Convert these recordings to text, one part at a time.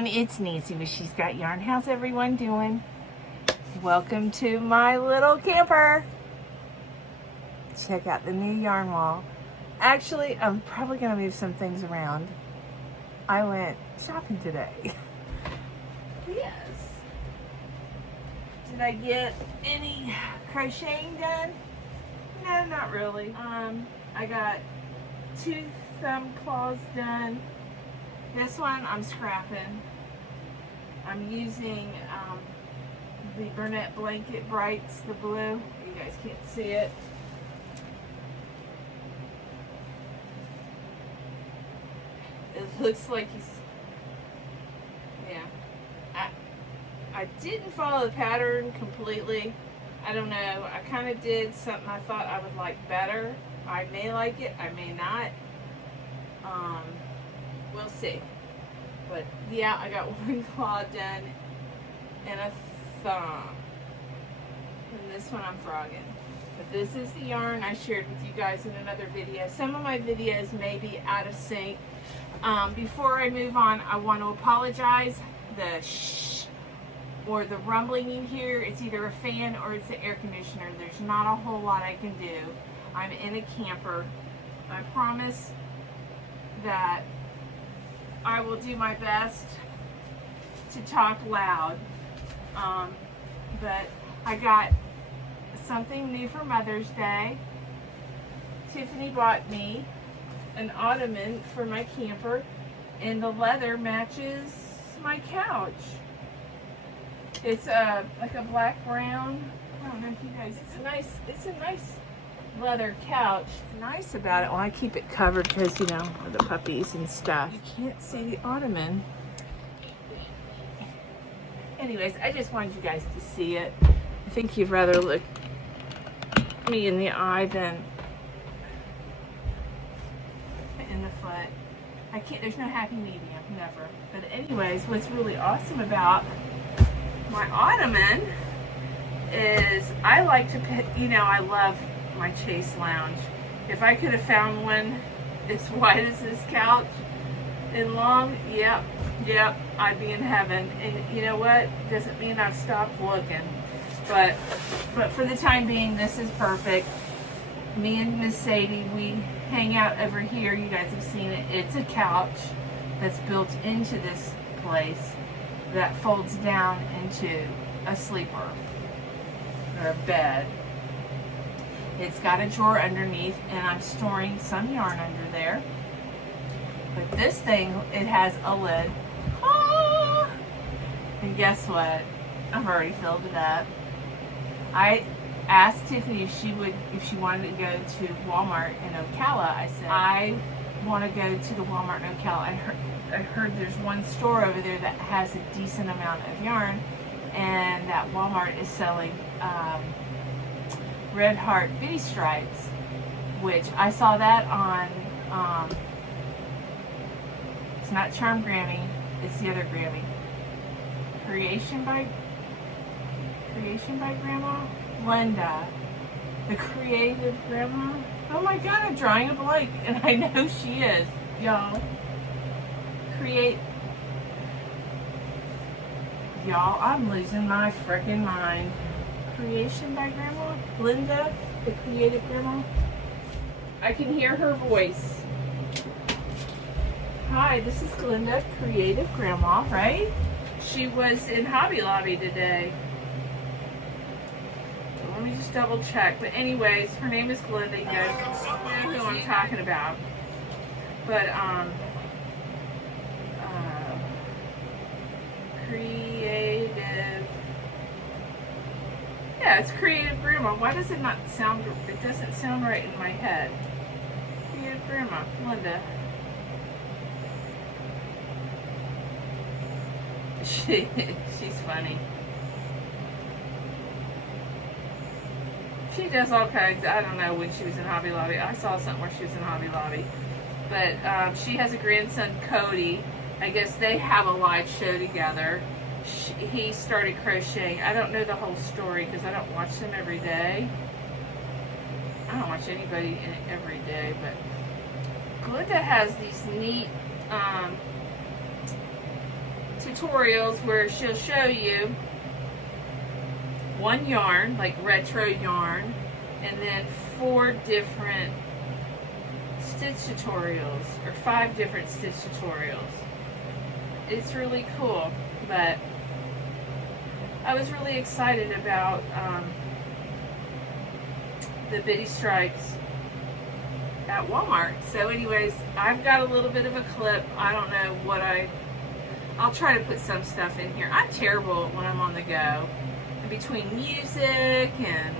everyone, it's Nancy with She's Got Yarn. How's everyone doing? Welcome to my little camper. Check out the new yarn wall. Actually, I'm probably going to move some things around. I went shopping today. Yes. Did I get any crocheting done? No, not really. I got 2 thumb claws done. This one I'm scrapping. I'm using the Burnett Blanket Brights, the blue. You guys can't see it. It looks like he's, yeah. I didn't follow the pattern completely. I don't know. I kind of did something I thought I would like better. I may like it, I may not. We'll see. But yeah, I got 1 claw done and a thumb. And this one I'm frogging. But this is the yarn I shared with you guys in another video. Some of my videos may be out of sync. Before I move on, I want to apologize. The shh or the rumbling you hear, it's either a fan or it's the air conditioner. There's not a whole lot I can do. I'm in a camper. I promise that I will do my best to talk loud. But I got something new for Mother's Day. Tiffany bought me an ottoman for my camper, and the leather matches my couch. It's like a black brown. I don't know if you guys. It's a nice leather couch. Nice about it. Well, I keep it covered because, you know, of the puppies and stuff. You can't see the ottoman. Anyways, I just wanted you guys to see it. I think you'd rather look me in the eye than in the foot. I can't, there's no happy medium, never. But anyways, what's really awesome about my ottoman is I like to pick, you know, I love my Chase Lounge. If I could have found one as wide as this couch and long, yep, I'd be in heaven. And you know what? Doesn't mean I've stopped looking. But for the time being, this is perfect. Me and Miss Sadie, we hang out over here. You guys have seen it. It's a couch that's built into this place that folds down into a sleeper or a bed. It's got a drawer underneath, and I'm storing some yarn under there. But this thing, it has a lid. Ah! And guess what? I've already filled it up. I asked Tiffany if she wanted to go to Walmart in Ocala. I said, I want to go to the Walmart in Ocala. I heard there's one store over there that has a decent amount of yarn, and that Walmart is selling Red Heart Bitty Stripes, which I saw that on, it's not Charm Grammy, it's the other Grammy. Creation by Grandma? Linda. The Creative Grandma? Oh my god, I'm drawing a blank, and I know she is, y'all. Y'all, I'm losing my freaking mind. Creation by Grandma? Linda, the Creative Grandma? I can hear her voice. Hi, this is Glinda, Creative Grandma, right? She was in Hobby Lobby today. So let me just double check. But anyways, her name is Glinda. You guys know who I'm talking about. But, Creative. Yeah, it's Creative Grandma. Why does it not sound, it doesn't sound right in my head. Creative Grandma, Linda. She's funny. She does all kinds, I don't know when she was in Hobby Lobby. I saw something where she was in Hobby Lobby. But she has a grandson, Cody. I guess they have a live show together. He started crocheting. I don't know the whole story because I don't watch them every day. I don't watch anybody every day, but Glinda has these neat tutorials where she'll show you one yarn, like retro yarn, and then 4 different stitch tutorials, or 5 different stitch tutorials. It's really cool, but I was really excited about the Bitty Stripes at Walmart. So anyways, I've got a little bit of a clip. I don't know what I'll try to put some stuff in here. I'm terrible when I'm on the go. And between music and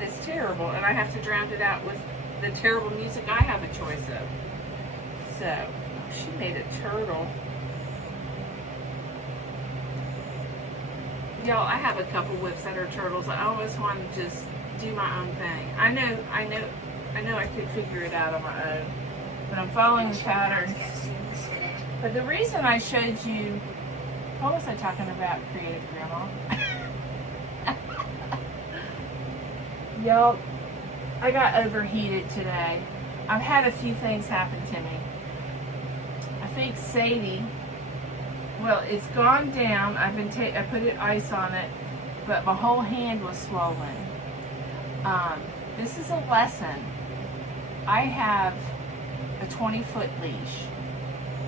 it's terrible. And I have to drown it out with the terrible music I have a choice of. So, she made a turtle. Y'all, I have a couple whips that are turtles. I almost want to just do my own thing. I know I could figure it out on my own, but I'm following the pattern. But the reason I showed you, what was I talking about, Creative Grandma? Y'all, I got overheated today. I've had a few things happen to me. I think Sadie, well, it's gone down. I put ice on it, but my whole hand was swollen. This is a lesson. I have a 20-foot leash.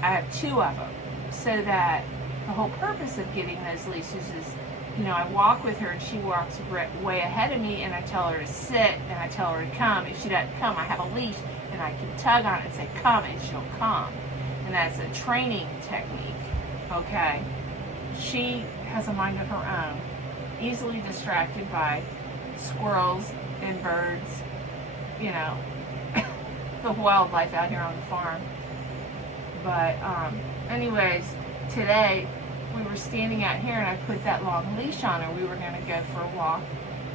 I have 2 of them, so that the whole purpose of getting those leashes is, you know, I walk with her and she walks way ahead of me, and I tell her to sit and I tell her to come. If she doesn't come, I have a leash and I can tug on it and say come, and she'll come. And that's a training technique. Okay, she has a mind of her own, easily distracted by squirrels and birds, you know, the wildlife out here on the farm. But anyways, today we were standing out here and I put that long leash on her. We were going to go for a walk,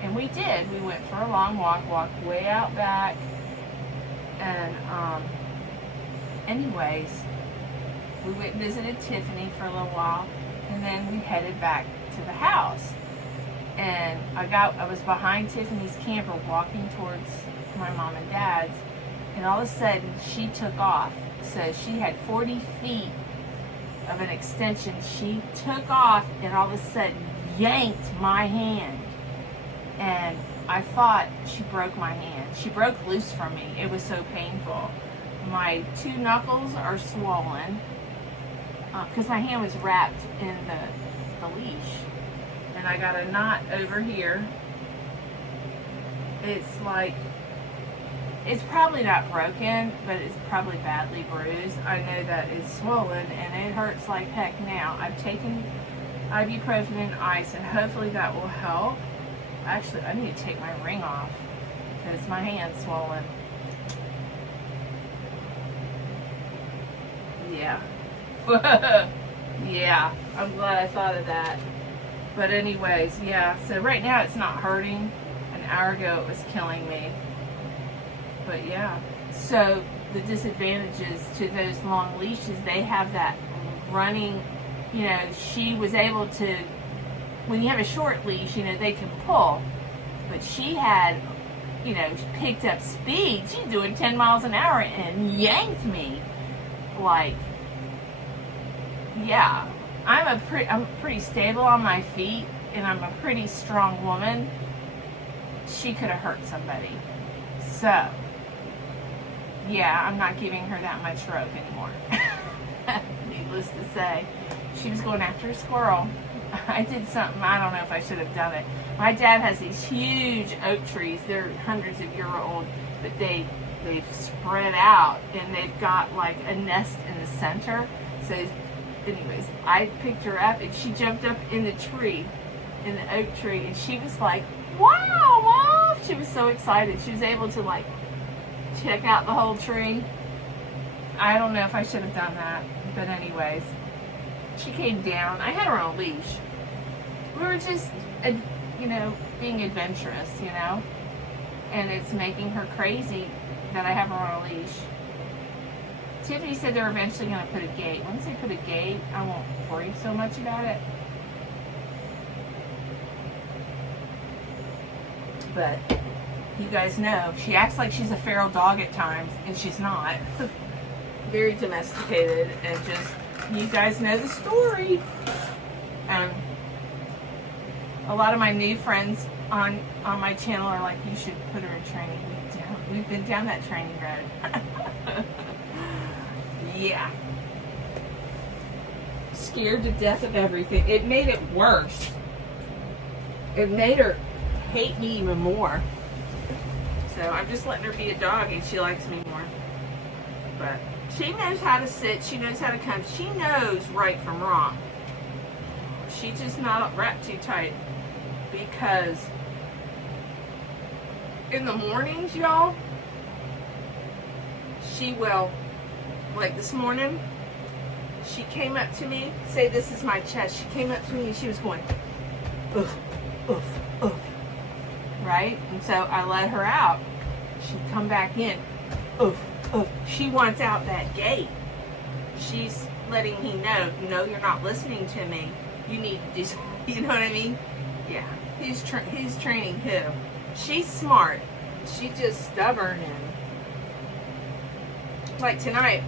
and we did. We went for a long walk, walked way out back, and anyways, we went and visited Tiffany for a little while, and then we headed back to the house. And I was behind Tiffany's camper walking towards my mom and dad's, and all of a sudden she took off. So she had 40 feet of an extension. She took off and all of a sudden yanked my hand. And I thought she broke my hand. She broke loose from me. It was so painful. My 2 knuckles are swollen because my hand was wrapped in the leash. And I got a knot over here. It's like, it's probably not broken, but it's probably badly bruised. I know that it's swollen and it hurts like heck now. I've taken ibuprofen and ice, and hopefully that will help. Actually, I need to take my ring off because my hand's swollen. Yeah. Yeah, I'm glad I thought of that. But anyways, yeah, so right now it's not hurting. An hour ago it was killing me. But yeah, so the disadvantages to those long leashes, they have that running, you know, she was able to, when you have a short leash, you know, they can pull. But she had, you know, picked up speed. She's doing 10 miles an hour and yanked me. Like, yeah, I'm pretty stable on my feet, and I'm a pretty strong woman. She could have hurt somebody. So, yeah, I'm not giving her that much rope anymore. Needless to say, she was going after a squirrel. I did something, I don't know if I should have done it. My dad has these huge oak trees. They're hundreds of years old, but they've spread out, and they've got like a nest in the center. So anyways, I picked her up, and she jumped up in the tree, in the oak tree, and she was like, wow, Mom! She was so excited. She was able to like check out the whole tree. I don't know if I should have done that, but anyways, she came down. I had her on a leash. We were just, you know, being adventurous, you know, and it's making her crazy that I have her on a leash. Tiffany said they're eventually going to put a gate. Once they put a gate, I won't worry so much about it. But you guys know, she acts like she's a feral dog at times, and she's not. very domesticated, and just, you guys know the story. A lot of my new friends on my channel are like, you should put her in training. We've been down that training road. Yeah. Scared to death of everything. It made it worse. It made her hate me even more. So I'm just letting her be a dog, and she likes me more. But she knows how to sit. She knows how to come. She knows right from wrong. She's just not wrapped too tight, because in the mornings, y'all, she will, like this morning, she came up to me, say this is my chest, she came up to me and she was going, oof, oof, oof, right? And so I let her out. She'd come back in, oof, oof. She wants out that gate. She's letting me know, no, you're not listening to me. You need to do, you know what I mean? Yeah, he's training who? She's smart. She's just stubborn, and like tonight,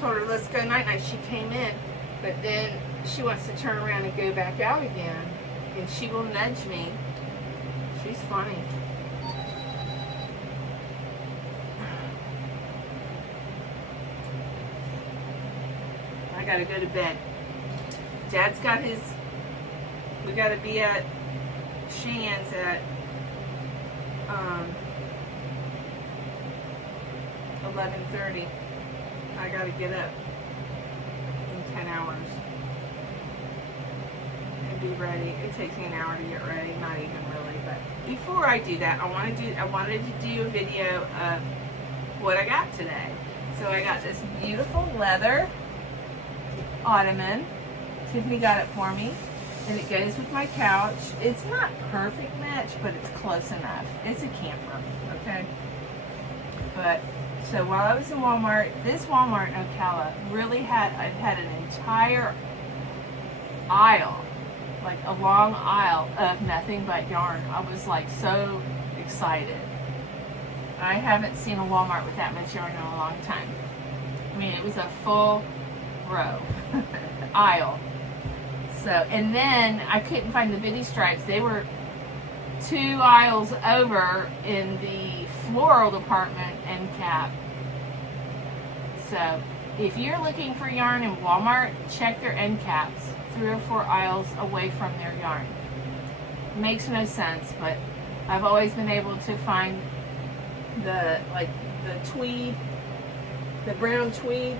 told her let's go night night. She came in, but then she wants to turn around and go back out again, and she will nudge me. She's funny. I gotta go to bed. Dad's got his, we gotta be at Shan's at 11:30. I gotta get up in 10 hours and be ready. It takes me an hour to get ready, not even really, but before I do that, I wanted to do a video of what I got today. So I got this beautiful leather ottoman. Tiffany got it for me, and it goes with my couch. It's not perfect match, but it's close enough. It's a camper, okay? But so while I was in Walmart, this Walmart in Ocala really had an entire aisle, like a long aisle of nothing but yarn. I was like so excited. I haven't seen a Walmart with that much yarn in a long time. I mean, it was a full row aisle. So, and then I couldn't find the bitty stripes. They were 2 aisles over in the floral department end cap. So if you're looking for yarn in Walmart, check their end caps 3 or 4 aisles away from their yarn. Makes no sense, but I've always been able to find the tweed, the brown tweed,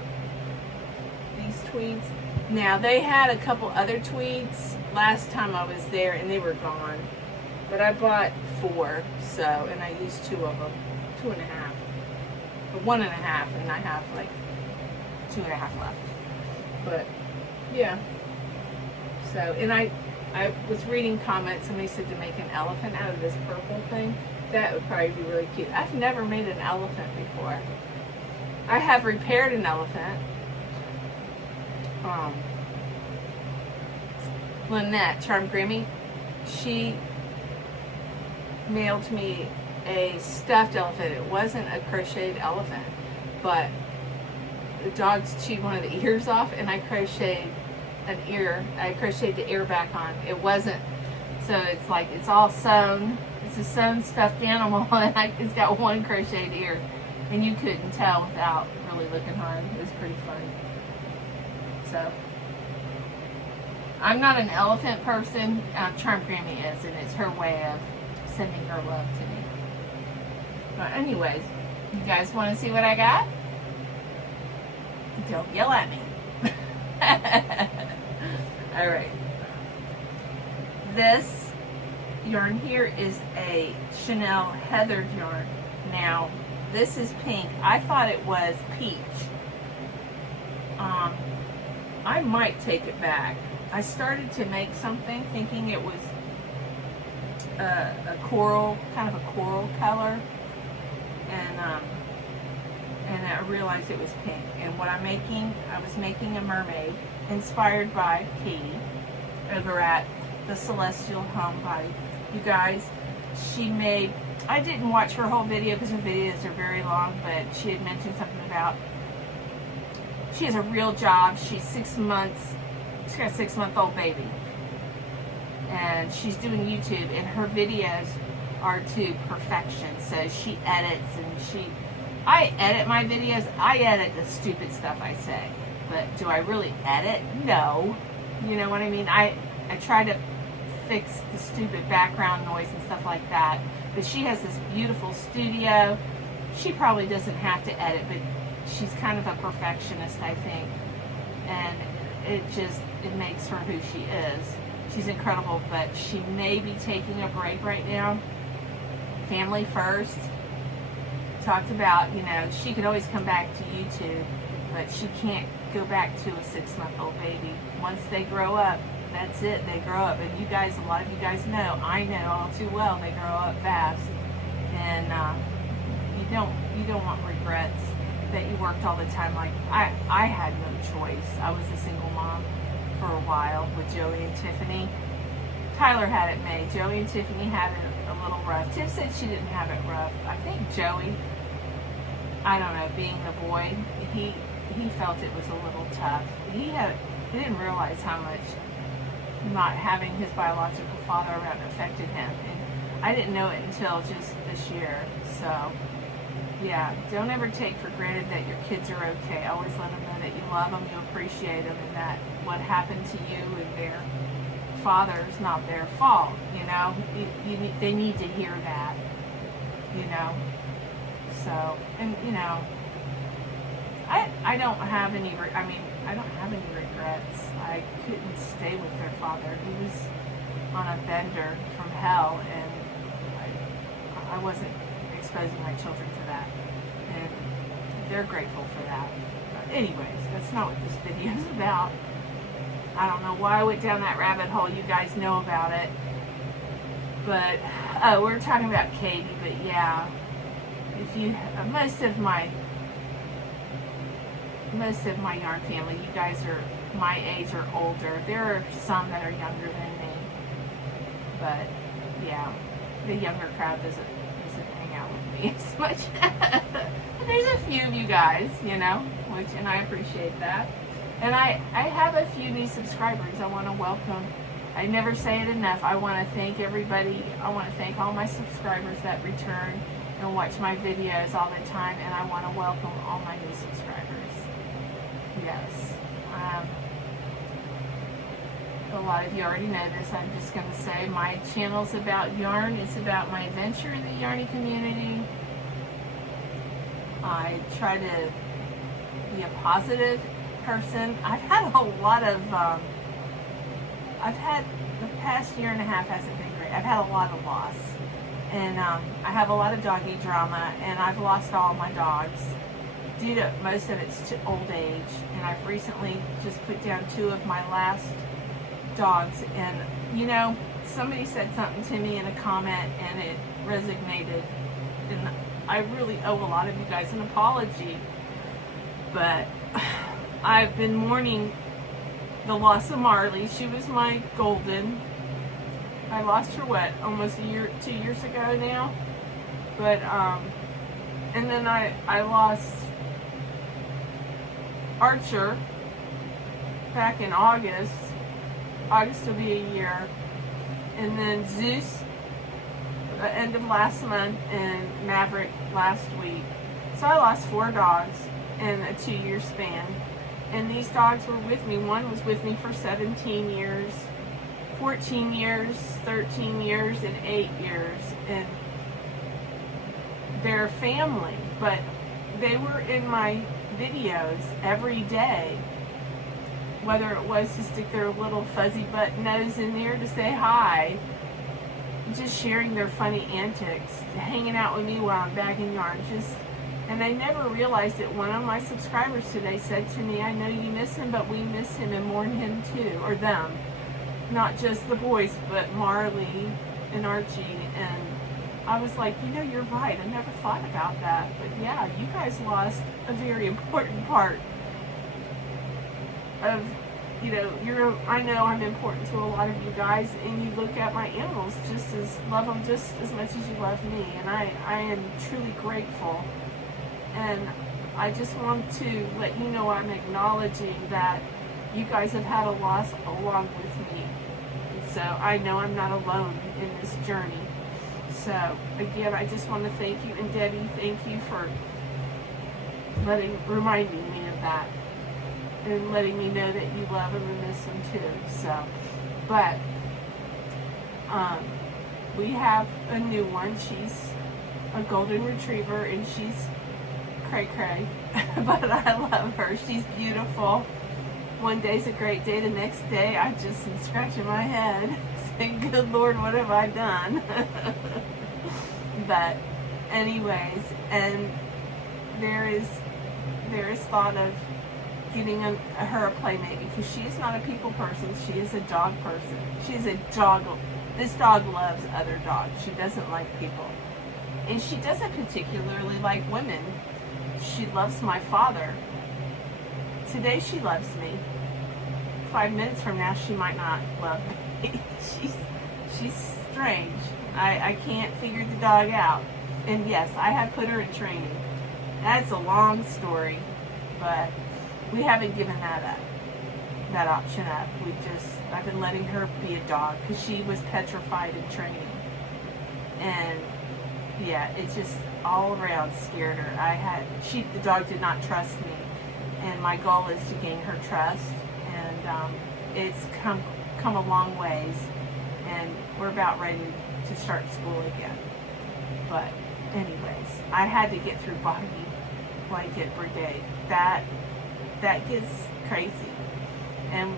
these tweeds. Now, they had a couple other tweeds last time I was there, and they were gone. But I bought 4, so, and I used 2 of them. 2.5. Or 1.5, and I have like 2.5 left. But, yeah. So, and I was reading comments, somebody said to make an elephant out of this purple thing. That would probably be really cute. I've never made an elephant before. I have repaired an elephant. Lynette, Charm Grammy, she mailed me a stuffed elephant. It wasn't a crocheted elephant, but the dogs chewed one of the ears off, and I crocheted an ear. I crocheted the ear back on. It wasn't, so it's like it's all sewn. It's a sewn stuffed animal, and it's got one crocheted ear, and you couldn't tell without really looking hard. It was pretty funny. So, I'm not an elephant person. Charm Grammy is, and it's her way of sending her love to me. But anyways, you guys want to see what I got? Don't yell at me. Alright. This yarn here is a Chanel heathered yarn. Now, this is pink. I thought it was peach. I might take it back. I started to make something thinking it was a coral, kind of a coral color, and I realized it was pink. And what I'm making, I was making a mermaid inspired by Katie over at the Celestial Home by you guys. She made, I didn't watch her whole video because her videos are very long, but she had mentioned something about she has a real job. She's 6 months, she's got a 6-month-old baby. And she's doing YouTube, and her videos are to perfection. So she edits, and I edit my videos. I edit the stupid stuff I say. But do I really edit? No. You know what I mean? I try to fix the stupid background noise and stuff like that. But she has this beautiful studio. She probably doesn't have to edit, but she's kind of a perfectionist, I think. And it makes her who she is. She's incredible, but she may be taking a break right now. Family first. Talked about, she can always come back to YouTube, but she can't go back to a 6-month-old baby. Once they grow up, that's it. They grow up. And you guys, a lot of you guys know, I know all too well, they grow up fast. And you don't want regrets that you worked all the time. Like, I had no choice. I was a single mom for a while with Joey and Tiffany. Tyler had it made. Joey and Tiffany had it a little rough. Tiff said she didn't have it rough. I think Joey, I don't know, being the boy, he felt it was a little tough. He didn't realize how much not having his biological father around affected him. And I didn't know it until just this year. So, yeah, don't ever take for granted that your kids are okay. Always let them know that you love them, you appreciate them, and that what happened to you and their father is not their fault. They need to hear that. So, and I don't have any. I don't have any regrets. I couldn't stay with their father. He was on a bender from hell, and I wasn't exposing my children to that, and they're grateful for that. But anyways, that's not what this video is about. I don't know why I went down that rabbit hole. You guys know about it. But we're talking about Katie. But yeah, if you most of my yarn family, you guys are my age or older. There are some that are younger than me. But yeah, the younger crowd doesn't hang out with me as much. There's a few of you guys, and I appreciate that. And I have a few new subscribers I want to welcome. I never say it enough. I want to thank everybody. I want to thank all my subscribers that return and watch my videos all the time. And I want to welcome all my new subscribers. Yes. A lot of you already know this. I'm just going to say my channel's about yarn. It's about my adventure in the yarny community. I try to be a positive person. I've had the past year and a half hasn't been great. I've had a lot of loss, and I have a lot of doggy drama, and I've lost all my dogs due to most of it's to old age. And I've recently just put down 2 of my last dogs, and somebody said something to me in a comment, and it resonated, and I really owe a lot of you guys an apology. But I've been mourning the loss of Marley. She was my golden. I lost her, almost 2 years ago now? But, and then I lost Archer back in August. August will be a year. And then Zeus, the end of last month, and Maverick last week. So I lost 4 dogs in a 2-year span. And these dogs were with me. One was with me for 17 years, 14 years, 13 years, and 8 years. And they're family, but they were in my videos every day. Whether it was to stick their little fuzzy butt nose in there to say hi, just sharing their funny antics, hanging out with me while I'm bagging yarn, and I never realized it. One of my subscribers today said to me, I know you miss him, but we miss him and mourn him too, or them. Not just the boys, but Marley and Archie. And I was like, you're right. I never thought about that. But yeah, you guys lost a very important part of, I know I'm important to a lot of you guys, and you look at my animals love them just as much as you love me. And I am truly grateful. And I just want to let you know I'm acknowledging that you guys have had a loss along with me. And so I know I'm not alone in this journey. So again, I just want to thank you, and Debbie, thank you for reminding me of that and letting me know that you love them and miss them too. So, but we have a new one. She's a golden retriever, and she's cray cray, but I love her. She's beautiful. One day's a great day. The next day, I just am scratching my head, saying, "Good Lord, what have I done?" But, anyways, and there is thought of getting her a playmate, because she is not a people person. She is a dog person. She is a dog. This dog loves other dogs. She doesn't like people. And she doesn't particularly like women. She loves my father. Today she loves me. 5 minutes from now she might not love me. She's strange. I can't figure the dog out. And yes, I have put her in training. That's a long story, but we haven't given that option up. I've been letting her be a dog, because she was petrified in training. And yeah, it's just all around scared her. The dog did not trust me, and my goal is to gain her trust. And it's come a long ways, and we're about ready to start school again. But anyways, I had to get through Doggie Blanket Brigade. That gets crazy. And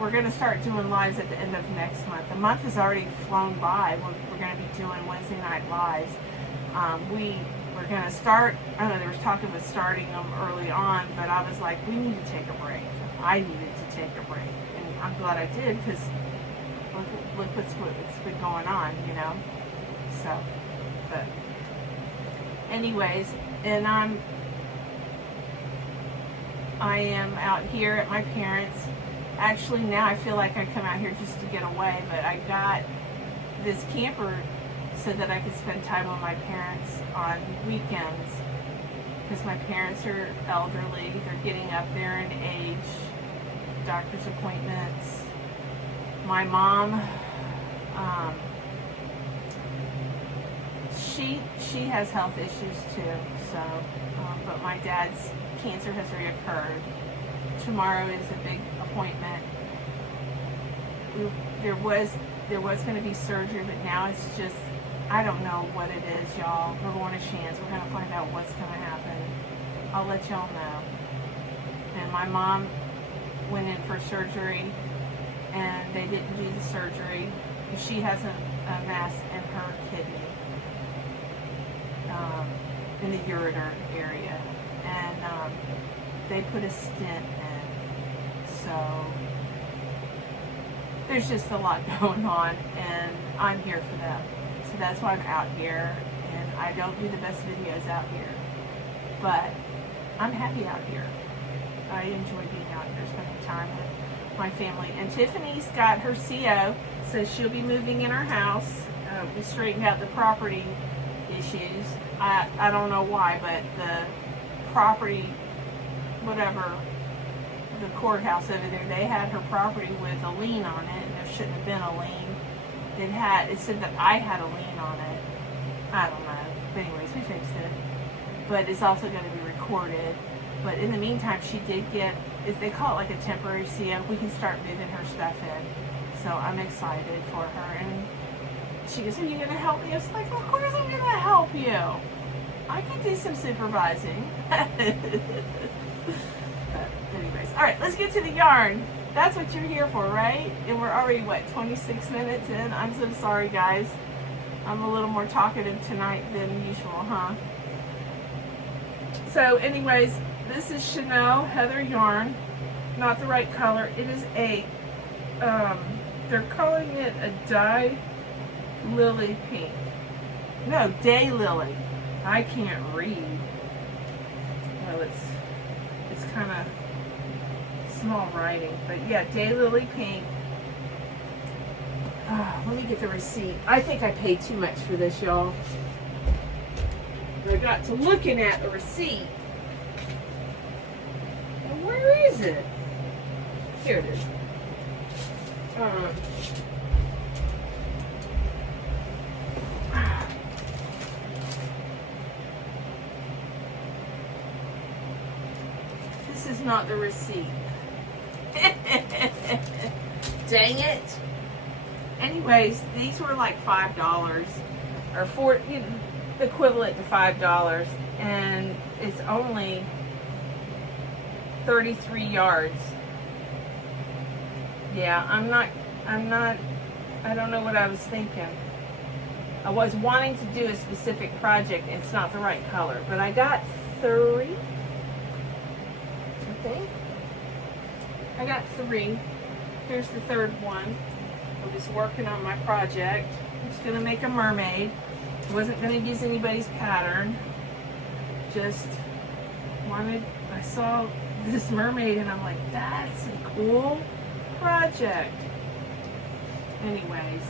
we're going to start doing lives at the end of next month. The month has already flown by. We're going to be doing Wednesday night lives. We're going to start, I know there was talk about starting them early on, but I was like, we need to take a break. I needed to take a break. And I'm glad I did, because look what's been going on, So, but anyways, and I am out here at my parents'. Actually, now I feel like I come out here just to get away, but I got this camper so that I could spend time with my parents on weekends, because my parents are elderly. They're getting up there in age, doctor's appointments. My mom, she has health issues too, so, but my dad's cancer has reoccurred. Tomorrow is a big appointment. There was going to be surgery, but now it's just, I don't know what it is, y'all. We're going to chance. We're going to find out what's going to happen. I'll let y'all know. And my mom went in for surgery, and they didn't do the surgery because she has a mass in her kidney, in the ureter area, and they put a stent in. So there's just a lot going on, and I'm here for them. So that's why I'm out here, and I don't do the best videos out here, but I'm happy out here. I enjoy being out here, spending time with my family. And Tiffany's got her CO, so she'll be moving in her house. We straightened out the property issues. I don't know why, but the property, whatever, the courthouse over there, they had her property with a lien on it, and there shouldn't have been a lien. It said that I had a lien on it. I don't know. But anyways, we fixed it. But it's also going to be recorded. But in the meantime, she did get, if they call it like a temporary CO, we can start moving her stuff in. So I'm excited for her. And she goes, "Are you going to help me?" I was like, "Of course I'm going to help you. I can do some supervising." But anyways, all right, let's get to the yarn. That's what you're here for, right? And we're already, 26 minutes in? I'm so sorry, guys. I'm a little more talkative tonight than usual, huh? So anyways, this is Chanel Heather yarn. Not the right color. It is a, they're calling it a dye lily pink. No, day lily. I can't read. Well, it's kind of small writing, but yeah, daylily pink. Let me get the receipt. I think I paid too much for this, y'all. I got to looking at the receipt, Where is it? Here it is. This is not the receipt. Dang it. Anyways, these were like $5 or equivalent to $5, and it's only 33 yards. Yeah, I don't know what I was thinking. I was wanting to do a specific project, and it's not the right color, but I got 3. Okay. I got 3. Here's the 3rd one. I'm just working on my project. I'm just going to make a mermaid. I wasn't going to use anybody's pattern. Just I saw this mermaid and I'm like, that's a cool project. Anyways,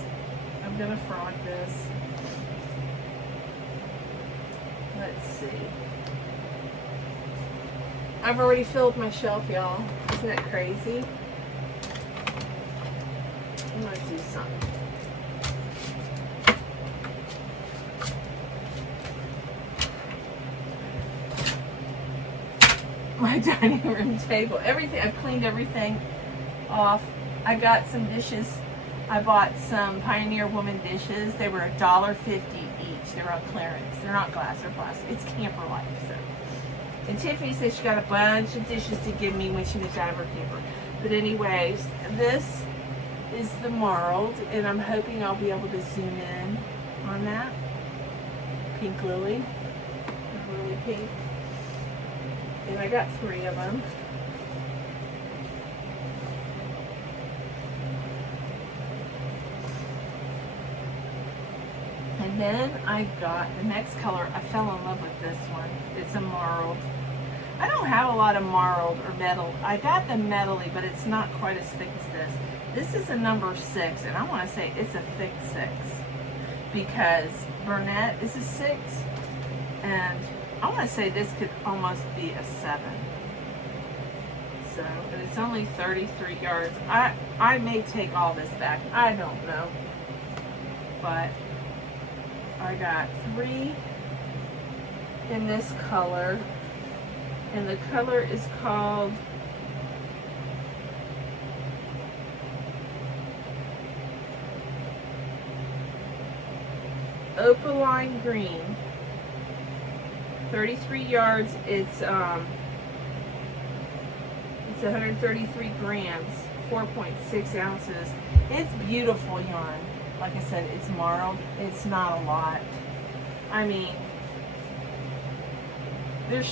I'm going to frog this. Let's see. I've already filled my shelf, y'all. Isn't that crazy? I'm going to do something. My dining room table, everything, I've cleaned everything off. I got some dishes. I bought some Pioneer Woman dishes. They were $1.50 each. They're on clearance. They're not glass, they're plastic. It's Camper Life. So. And Tiffany said she got a bunch of dishes to give me when she was out of her camper. But anyways, this is the marled, and I'm hoping I'll be able to zoom in on that. Pink lily. Lily pink. And I got 3 of them. And then I got the next color. I fell in love with this one. It's a marled. I don't have a lot of marled or metal. I got the metally, but it's not quite as thick as this. This is a number 6, and I want to say it's a thick 6 because Burnett is a 6, and I want to say this could almost be a 7. So, but it's only 33 yards. I may take all this back. I don't know. But I got 3 in this color. And the color is called Opaline Green. 33 yards. It's 133 grams, 4.6 ounces. It's beautiful yarn. Like I said, it's marled. It's not a lot. I mean, I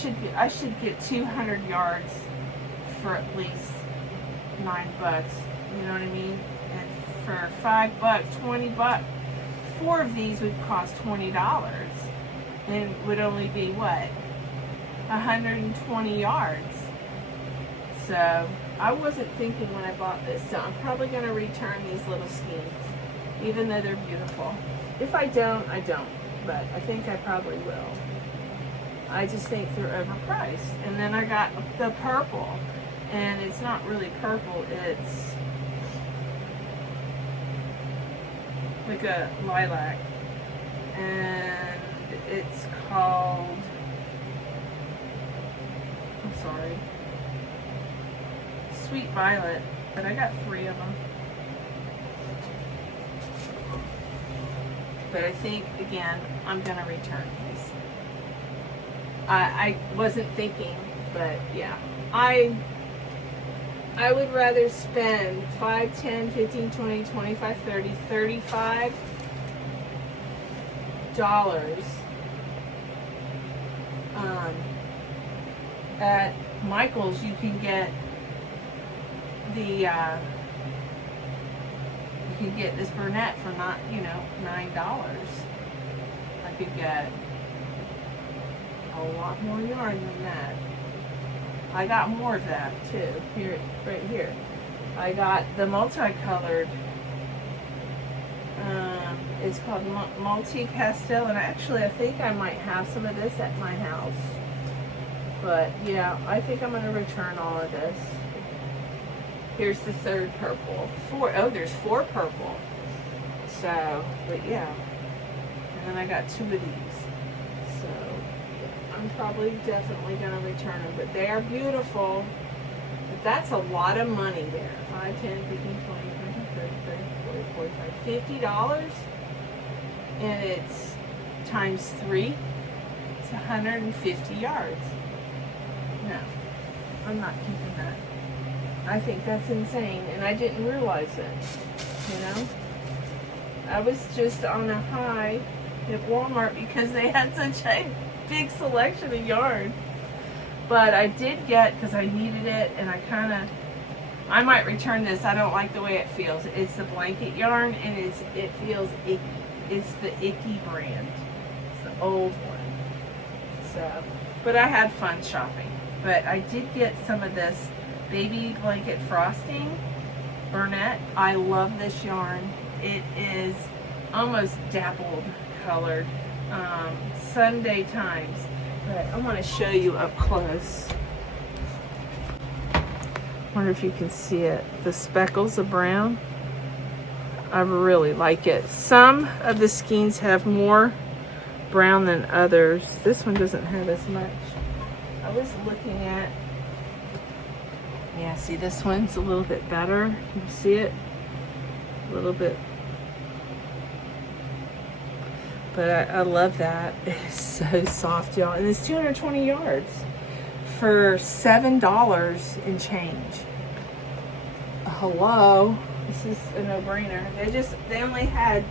should get 200 yards for at least $9. You know what I mean? And for $5, $20, 4 of these would cost $20. And would only be what? 120 yards. So I wasn't thinking when I bought this, so I'm probably going to return these little skeins, even though they're beautiful. If I don't, I don't, but I think I probably will. I just think they're overpriced. And then I got the purple, and it's not really purple, it's like a lilac, and it's called, I'm sorry, Sweet Violet, but I got 3 of them. But I think, again, I'm going to return these. I wasn't thinking, but yeah. I would rather spend 5, 10, 15, 20, 25, 30, $35 at Michael's. You can get the you can get this Burnett for not, $9. I could get a lot more yarn than that. I got more of that too. Here, right here. I got the multicolored. It's called Multi Pastel, and actually I think I might have some of this at my house. But yeah, I think I'm going to return all of this. Here's the third purple. Oh, there's 4 purple. So, but yeah. And then I got 2 of these. So, yeah, I'm probably definitely going to return them. But they are beautiful. But that's a lot of money there. 5, 10, 15, 20, 30, 40, 45, $50. And it's times 3. It's 150 yards. No, I'm not keeping that. I think that's insane, and I didn't realize it, you know? I was just on a high at Walmart because they had such a big selection of yarn. But I did get, because I needed it, and I might return this. I don't like the way it feels. It's the blanket yarn, and it feels icky. It's the Icky brand. It's the old one. So, but I had fun shopping. But I did get some of this baby blanket frosting, Burnett. I love this yarn. It is almost dappled colored, Sunday times. But I want to show you up close. Wonder if you can see it. The speckles of brown. I really like it. Some of the skeins have more brown than others. This one doesn't have as much. I was looking at, yeah, see, this one's a little bit better. You can see it a little bit. But I love that. It's so soft, y'all. And it's 220 yards for $7 and change. Hello. This is a no-brainer. They only had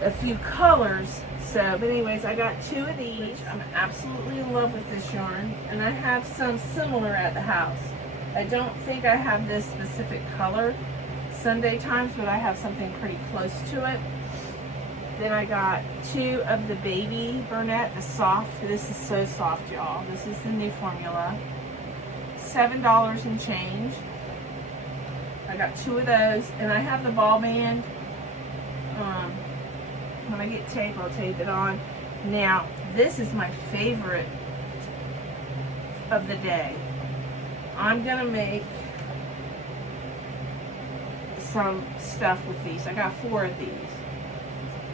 a few colors. So, but anyways, I got 2 of these. I'm absolutely in love with this yarn. And I have some similar at the house. I don't think I have this specific color Sunday times, but I have something pretty close to it. Then I got 2 of the baby Burnett, the soft. This is so soft, y'all. This is the new formula. $7 and change. I got 2 of those, and I have the ball band. When I get tape, I'll tape it on. Now, this is my favorite of the day. I'm gonna make some stuff with these. I got 4 of these.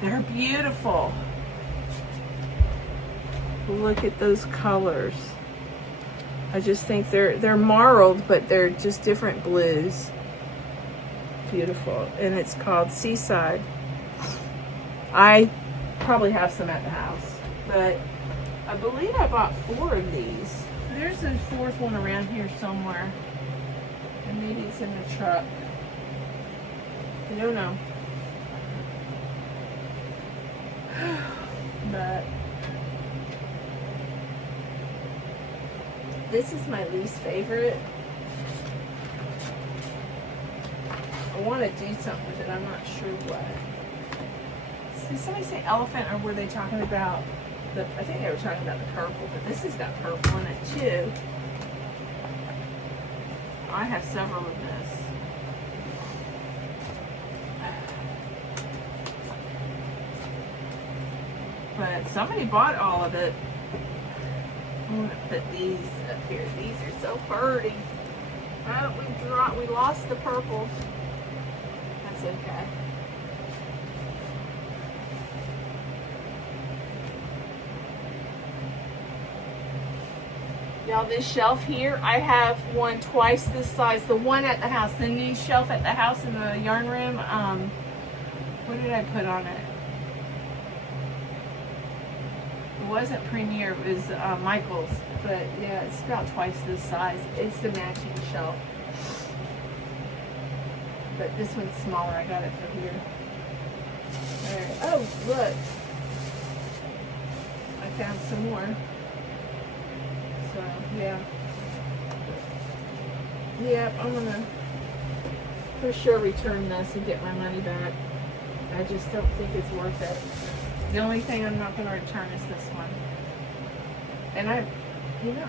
They're beautiful. Look at those colors. I just think they're marled, but they're just different blues. Beautiful. And it's called Seaside. I probably have some at the house, but I believe I bought 4 of these. There's a 4th one around here somewhere, and maybe it's in the truck. I don't know. But this is my least favorite. I want to do something with it. I'm not sure what. Did somebody say elephant, or were they talking about the, I think they were talking about the purple, but this has got purple in it too. I have several of this. But somebody bought all of it. I'm gonna put these up here. These are so pretty. Oh, we lost the purple. That's okay. Y'all, this shelf here, I have one twice this size. The one at the house, the new shelf at the house in the yarn room. What did I put on it? It wasn't Premier, it was Michael's. But yeah, it's about twice this size. It's the matching shelf. But this one's smaller. I got it for here. Alright. Oh, look. I found some more. So, yeah. Yep, I'm gonna for sure return this and get my money back. I just don't think it's worth it. The only thing I'm not gonna return is this one. And you know,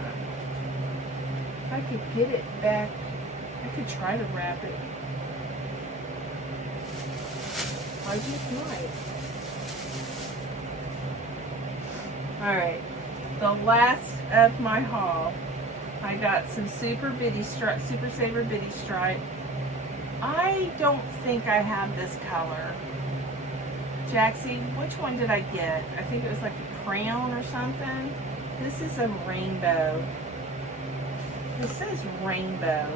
if I could get it back, I could try to wrap it. I just might. Alright. the last of my haul. I got some Super Saver Bitty Stripe. I don't think I have this color. Jaxie, which one did I get? I think it was like a crayon or something. This is a rainbow. It says rainbow.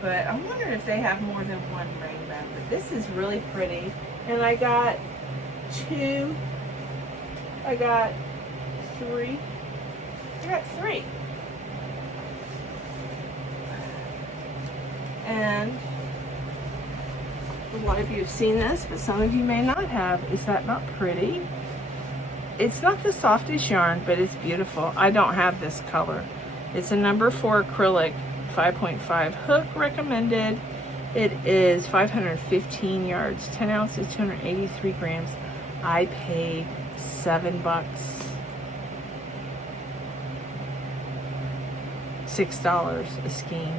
But I'm wondering if they have more than one rainbow. But this is really pretty. And I got three. I got three. And a lot of you have seen this, but some of you may not have. Is that not pretty? It's not the softest yarn, but it's beautiful. I don't have this color. It's a number 4 acrylic, 5.5 hook recommended. It is 515 yards, 10 ounces, 283 grams. I paid $7. $6 a skein.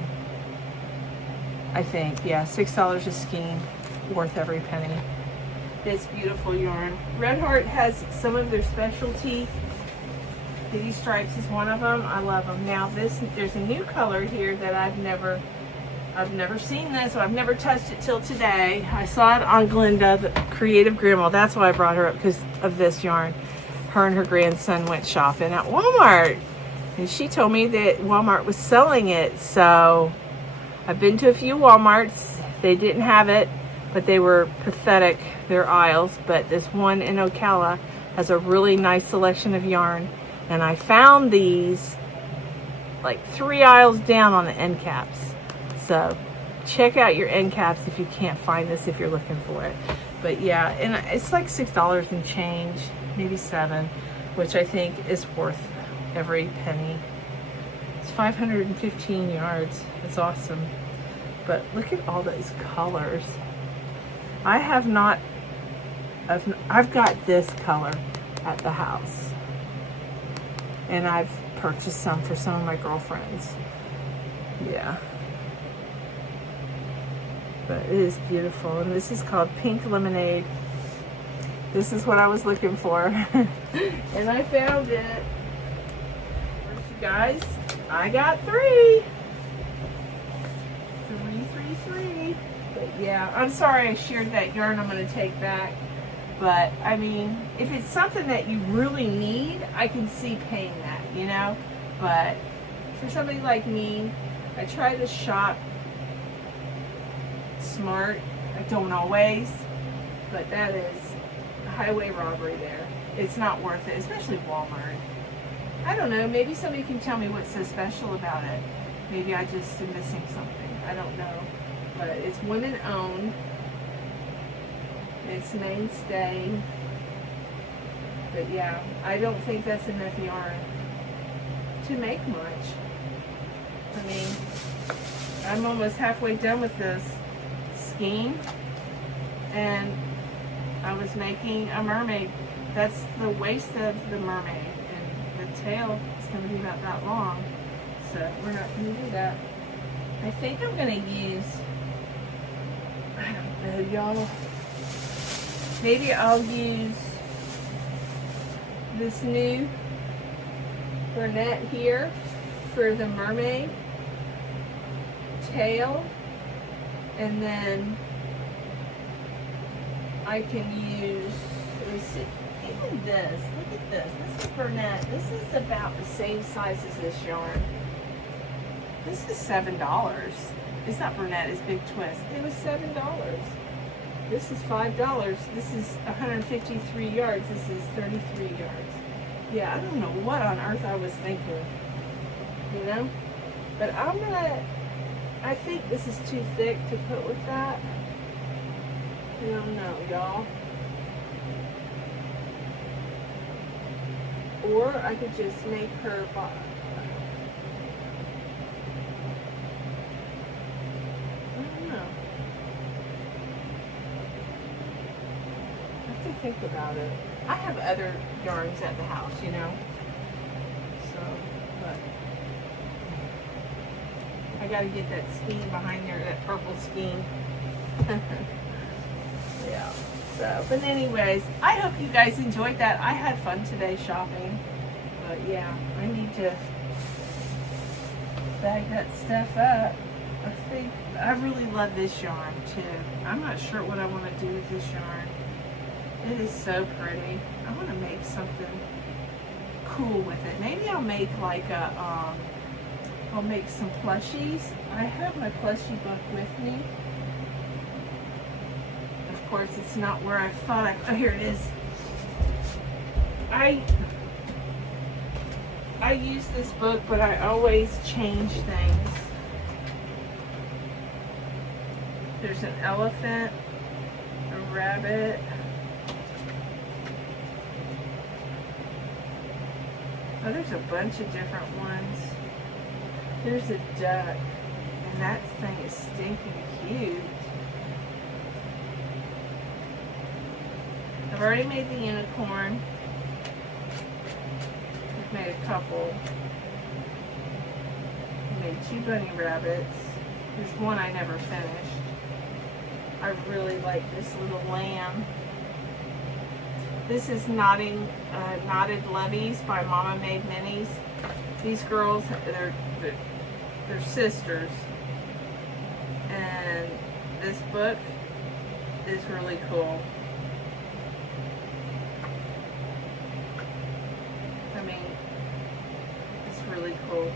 I think, yeah, $6 a skein, worth every penny. It's beautiful yarn. Red Heart has some of their specialty. Bitty Stripes is one of them. I love them. Now there's a new color here that I've never seen this, or I've never touched it till today. I saw it on Glinda, the Creative Grandma. That's why I brought her up, because of this yarn. Her and her grandson went shopping at Walmart, and she told me that Walmart was selling it. So I've been to a few Walmarts. They didn't have it, but they were pathetic, their aisles. But this one in Ocala has a really nice selection of yarn. And I found these like 3 aisles down on the end caps. So check out your end caps if you can't find this, if you're looking for it. But yeah, and it's like $6 and change, maybe $7, which I think is worth every penny. It's 515 yards. It's awesome. But look at all those colors. I've got this color at the house. And I've purchased some for some of my girlfriends. Yeah. But it is beautiful. And this is called Pink Lemonade. This is what I was looking for. And I found it. Where's you guys? I got 3. 3. But yeah, I'm sorry I shared that yarn. I'm going to take back. But, I mean, if it's something that you really need, I can see paying that, you know? But for somebody like me, I try to shop smart. I don't always. But that is highway robbery there. It's not worth it, especially Walmart. I don't know. Maybe somebody can tell me what's so special about it. Maybe I just am missing something. I don't know. But it's women-owned. It's mainstay. But yeah, I don't think that's enough yarn to make much. I mean, I'm almost halfway done with this skein, and I was making a mermaid. That's the waist of the mermaid, and the tail is going to be about that long, so we're not going to do that. I think I'm going to use, I don't know, y'all. Maybe I'll use this new Burnett here for the mermaid tail, and then I can use, let me see, even this, look at this. This is Burnett. This is about the same size as this yarn. This is $7. It's not Burnett, it's Big Twist. It was $7. This is $5. This is 153 yards. This is 33 yards. Yeah, I don't know what on earth I was thinking, you know? But I think this is too thick to put with that. I don't know, y'all. Or I could just make her bottom. I don't know. I have to think about it. I have other yarns at the house, you know. So, but I gotta get that skein behind there, that purple skein. Yeah. So, but anyways, I hope you guys enjoyed that. I had fun today shopping. yeah, I need to bag that stuff up. I think I really love this yarn too. I'm not sure what I want to do with this yarn. It is so pretty. I want to make something cool with it. Maybe I'll make like a I'll make some plushies. I have my plushie book with me. Of course, it's not where I thought oh, here it is. I use this book, but I always change things. There's an elephant, a rabbit, oh, there's a bunch of different ones. There's a duck, and that thing is stinking cute. I've already made the unicorn. I've made a couple. I made 2 bunny rabbits. There's one I never finished. I really like this little lamb. This is Knotted Levies by Mama Made Minis. These girls, they're sisters. And this book is really cool. I mean, it's really cool.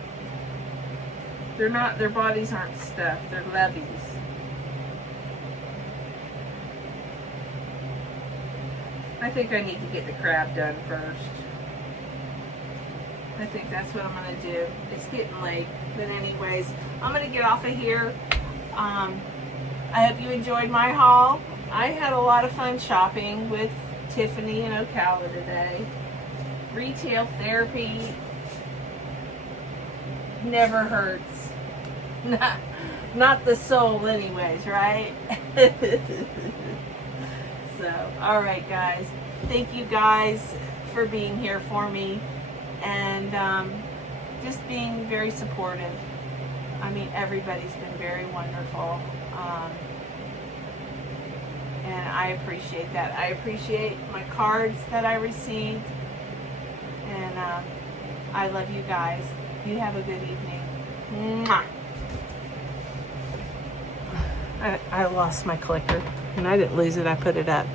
They're not, their bodies aren't stuffed, they're levies. I think I need to get the crab done first. I think that's what I'm going to do. It's getting late. But anyways, I'm going to get off of here. I hope you enjoyed my haul. I had a lot of fun shopping with Tiffany and Ocala today. Retail therapy never hurts. Not the soul anyways, right? So, alright guys. Thank you guys for being here for me. And just being very supportive. I mean, everybody's been very wonderful. And I appreciate that. I appreciate my cards that I received. And I love you guys. You have a good evening. Mwah. I lost my clicker. And I didn't lose it. I put it up.